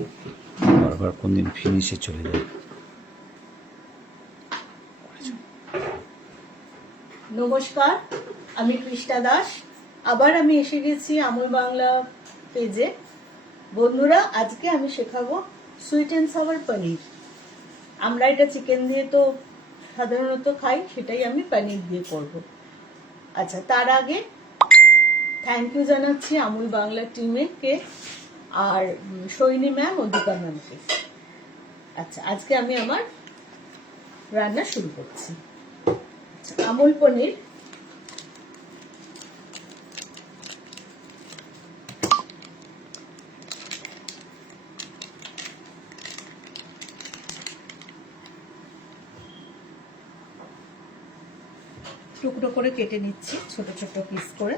বারবার কোন দিন ফিনিশে চলে যায়। নমস্কার, আমি কৃষ্ণা দাস। আবার আমি এসে গেছি আমুল বাংলা পেজে। বন্ধুরা, আজকে আমি শেখাবো সুইট অ্যান্ড সাওয়ার পনির। আমরা এটা চিকেন দিয়ে তো সাধারণত খাই, সেটাই আমি পনির দিয়ে করব। আচ্ছা, তার আগে থ্যাংক ইউ জানাচ্ছি আমুল বাংলা টিমকে আর সৈনী ম্যাম ও দীপা ম্যামকে। আচ্ছা, আজকে আমি আমার রান্না শুরু করছি। আমুল পনির টুকরো করে কেটে নিচ্ছি, ছোট ছোট পিস করে।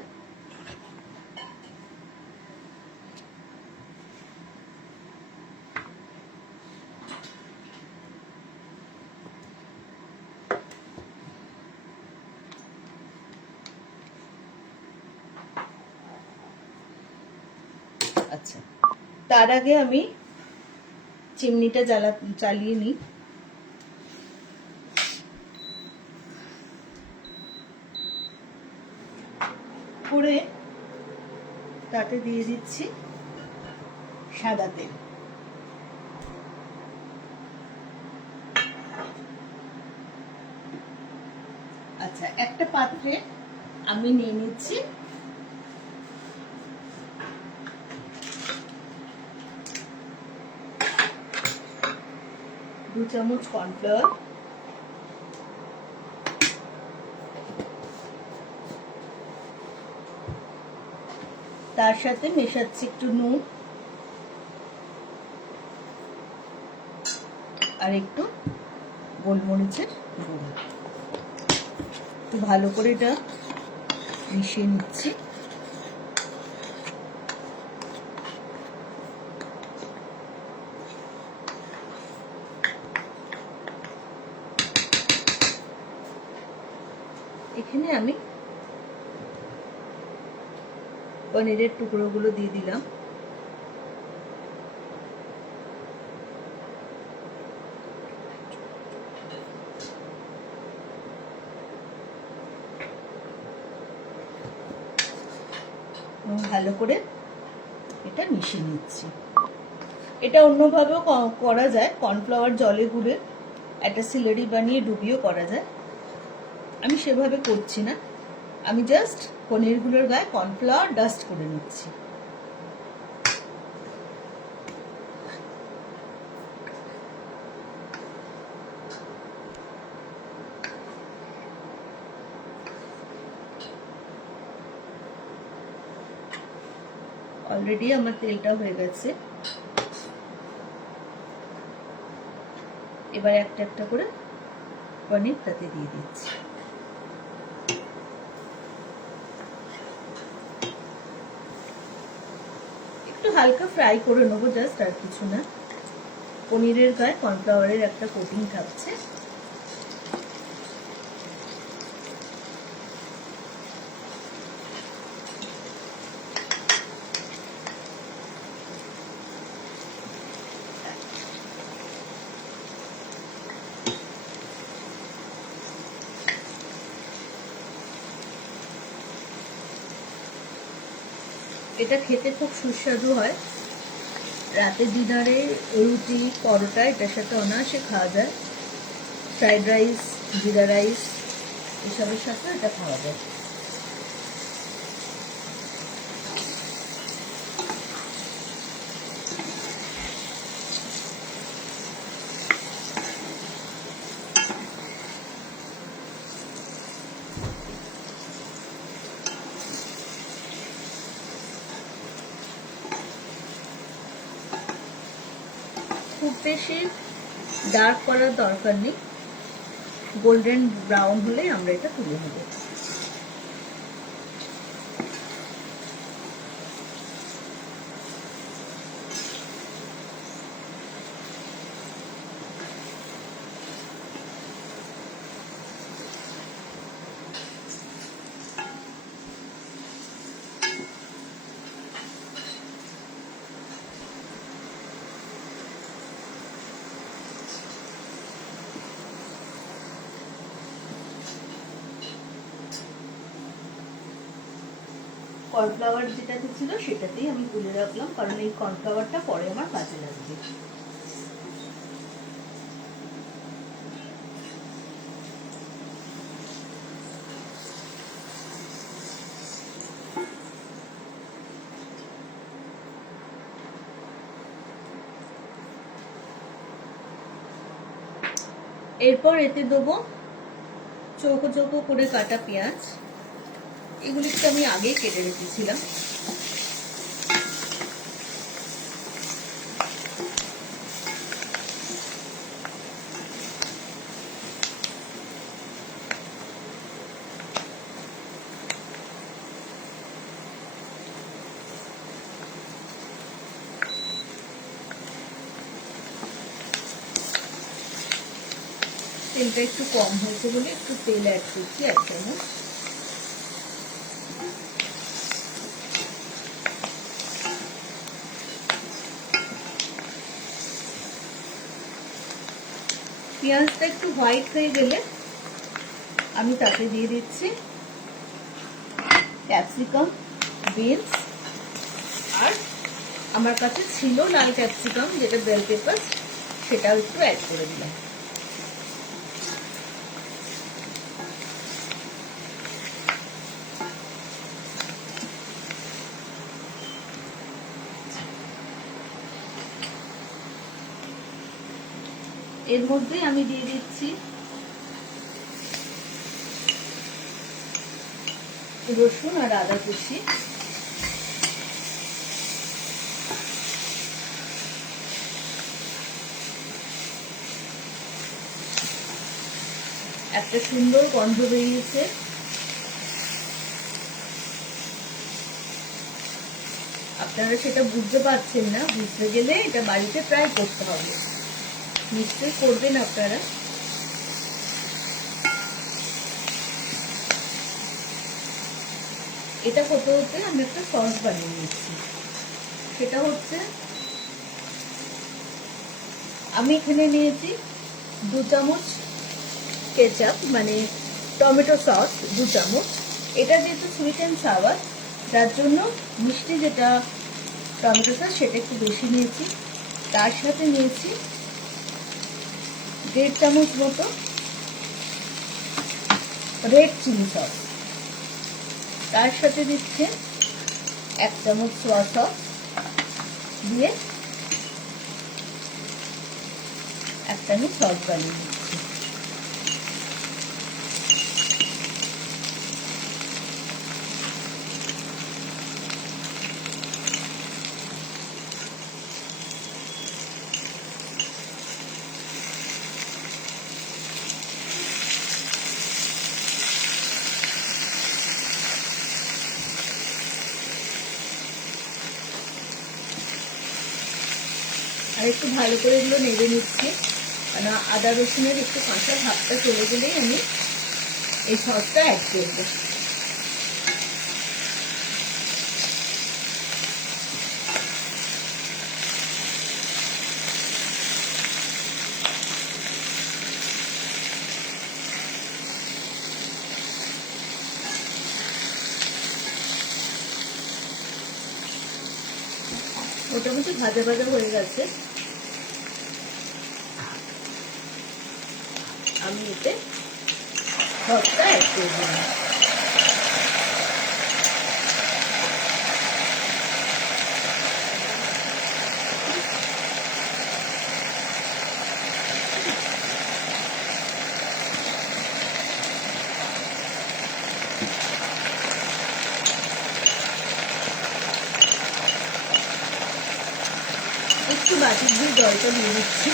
আচ্ছা, তার আগে আমি চিমনিটা চালিয়ে নিই। করে তাতে দিয়ে দিচ্ছি সাদা তেল। আচ্ছা, একটা পাত্রে আমি নিয়ে নিচ্ছি দু চামচ কর্নফ্লাওয়ার, তার সাথে মেশাচ্ছি একটু নুন আর একটু গোলমরিচের গুঁড়ো। একটু ভালো করে এটা মিশিয়ে নিচ্ছি। এখানে আমি পনিরের টুকরোগুলো দিয়ে দিলাম। ভালো করে এটা মিশিয়ে নিচ্ছি। এটা অন্যভাবেও করা যায়, কর্নফ্লাওয়ার জলে গুলে একটা সিলারি বানিয়ে ডুবিয়েও করা যায়। আমি সেভাবে করছি না, আমি জাস্ট পনিরগুলোর গায়ে কর্নফ্লাওয়ার ডাস্ট করে নিচ্ছি। অলরেডি আমার তেলটা হয়ে গেছে। এবার একটা একটা করে পনির তাতে দিয়ে দিচ্ছি। একটু হালকা ফ্রাই করে নেবো, জাস্ট, আর কিছু না। পনিরের গায়ে কর্নফ্লাওয়ারের একটা কোটিং থাকছে। এটা খেতে খুব সুস্বাদু হয়। রাতে ডিনারে রুটি, পরোটা এটার সাথে অনায়াসে খাওয়া যায়। ফ্রাইড রাইস, জিরা রাইস এসবের সাথে এটা খাওয়া যায়। খুব বেশি ডার্ক করার দরকার নেই, গোল্ডেন ব্রাউন হলে আমরা এটা তুলে নেব। কর্নফ্লাওয়ার যেটাতে ছিল সেটাতেই আমি গুলে রাখলাম, কারণ এই কর্নফ্লাওয়ারটা পরে আমার কাজে লাগবে। এরপর এতে দেবো চৌকো চৌকো করে কাটা পেঁয়াজ। এগুলিকে আমি আগেই কেটে রেখেছিলাম। তেলটা একটু কম হয়েছে বলে একটু তেল অ্যাড করছি, 1 চামচ। পেঁয়াজটা একটু হোয়াইট হয়ে গেলে আমি তাতে দিয়ে দিচ্ছি ক্যাপসিকাম, বিনস, আর আমার কাছে ছিল লাল ক্যাপসিকাম যেটা বেল পেপার, সেটাও একটু অ্যাড করে দিলাম। এর মধ্যে আমি দিয়ে দিচ্ছি রসুন আর আদা কুচি। একটা সুন্দর গন্ধ বেরিয়েছে। আপনারা সেটা বুঝতে পারছেন না, বুঝতে গেলে এটা বাড়িতে ট্রাই করতে হবে, নিশ্চয়ই করবেন আপনারা। এটা হতে হতে আমি একটা সস বানিয়ে নিচ্ছি। সেটা হচ্ছে, আমি এখানে নিয়েছি 2 চামচ কেচাপ, মানে টমেটো সস 2 চামচ। এটা যেহেতু সুইট অ্যান্ড সাওয়ার, তার জন্য মিষ্টি যেটা টমেটো সস সেটা একটু বেশি নিয়েছি। তার সাথে নিয়েছি 1.5 চামচ মতো রেড চিলি সস। তার সাথে দিচ্ছে 1 চামচ সোয়া সস, দিয়ে একটা আমি সস বানিয়ে দিচ্ছি। আর একটু ভালো করে এগুলো নেড়ে নিচ্ছি, কারণ আদা রসুনের একটু কাঁচা ভাবটা চলে গেলেই আমি এই সসটা অ্যাড করব। মোটামুটি ভাজা ভাজা হয়ে গেছে। আমি এতে সসটা অ্যাড করে দিলাম। একটু বাটি দিয়ে জলটা দিয়ে দিচ্ছি।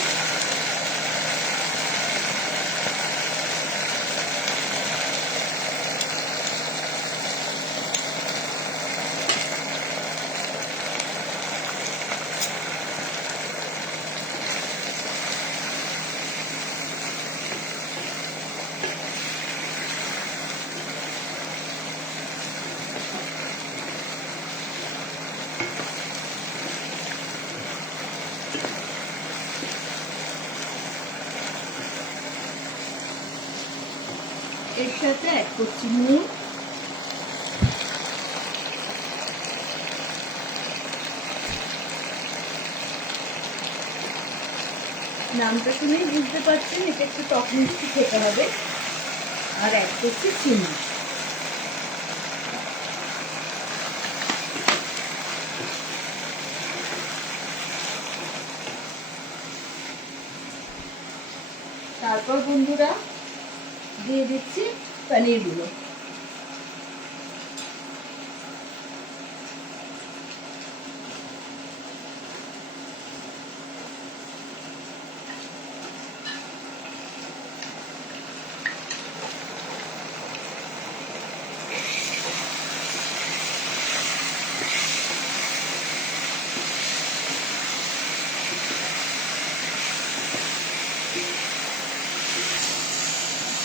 এর সাথে অ্যাড করছি নুন, নামটা শুনেই বুঝতে পারছেন এটা একটু টক মিষ্টি খেতে হবে। আর অ্যাড করছি চিনি। তারপর বন্ধুরা দিয়ে দিচ্ছি পনিরগুলো।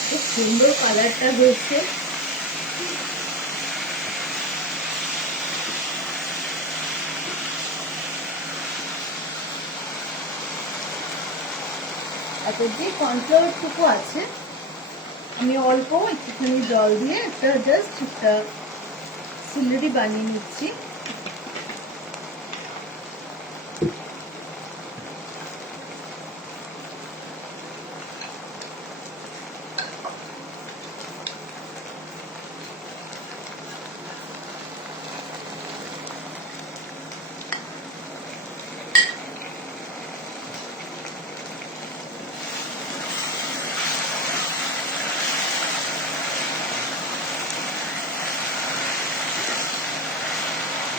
খুব সুন্দর কালারটা হয়েছে। আর যে কর্নফ্লাওয়ারটুকু আছে আমি অল্প একটুখানি জল দিয়ে একটা জাস্ট একটা সিলারি বানিয়ে নিচ্ছি।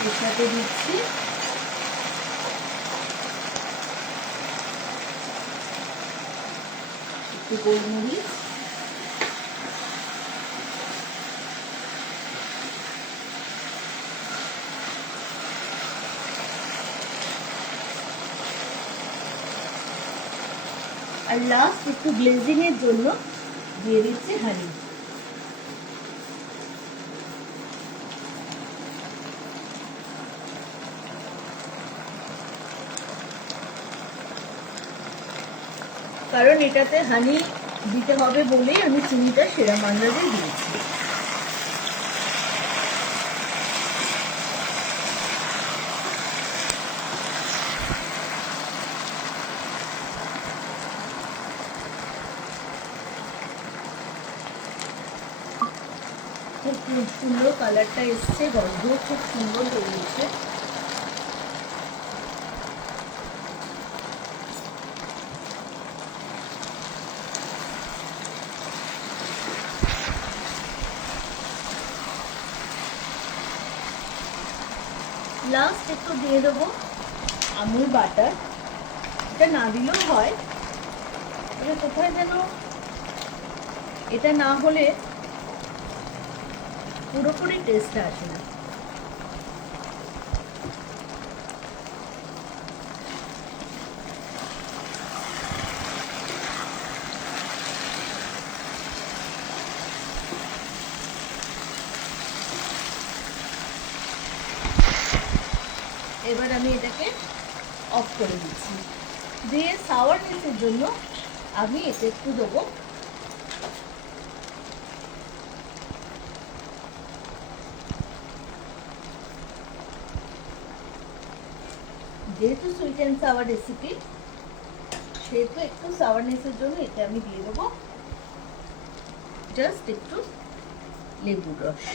এর সাথে দিচ্ছি একটু গোলমরিচ, আর লাস্ট একটু গ্লেজিং এর জন্য দিয়ে দিচ্ছি হানি। কারণ এটাতে হানি দিতে হবে বলেই আমি চিনিটা সেরা আন্দাজে দিয়েছি। খুব সুন্দর কালারটা এসছে, গন্ধ খুব সুন্দর বেরিয়েছে। লাস্ট একটু দিয়ে দেবো আমুল বাটার। এটা না দিলেও হয়, তবে কোথায় যেন এটা না হলে পুরোপুরি টেস্টটা আসে না। এবার আমি এটাকে অফ করে দিচ্ছি। দিয়ে সাওয়ারনেসের জন্য আমি এটা একটু দেবো যেহেতু সুইট অ্যান্ড সাওয়ার রেসিপি, সেহেতু একটু সাওয়ারনেসের জন্য এটা আমি দিয়ে দেবো জাস্ট একটু লেবুর রস।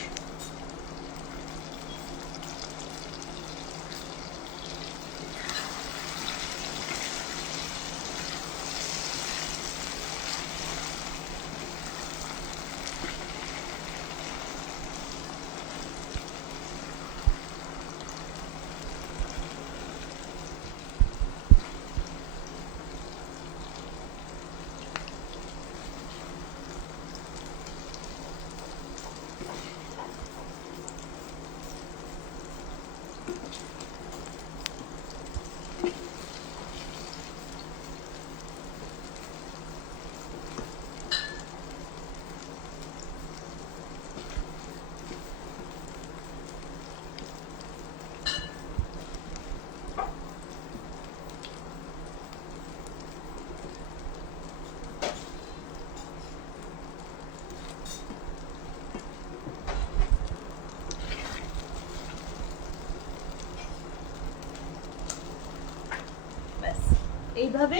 এইভাবে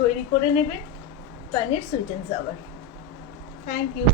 তৈরি করে নেবে paneer sweet and sour. Thank you.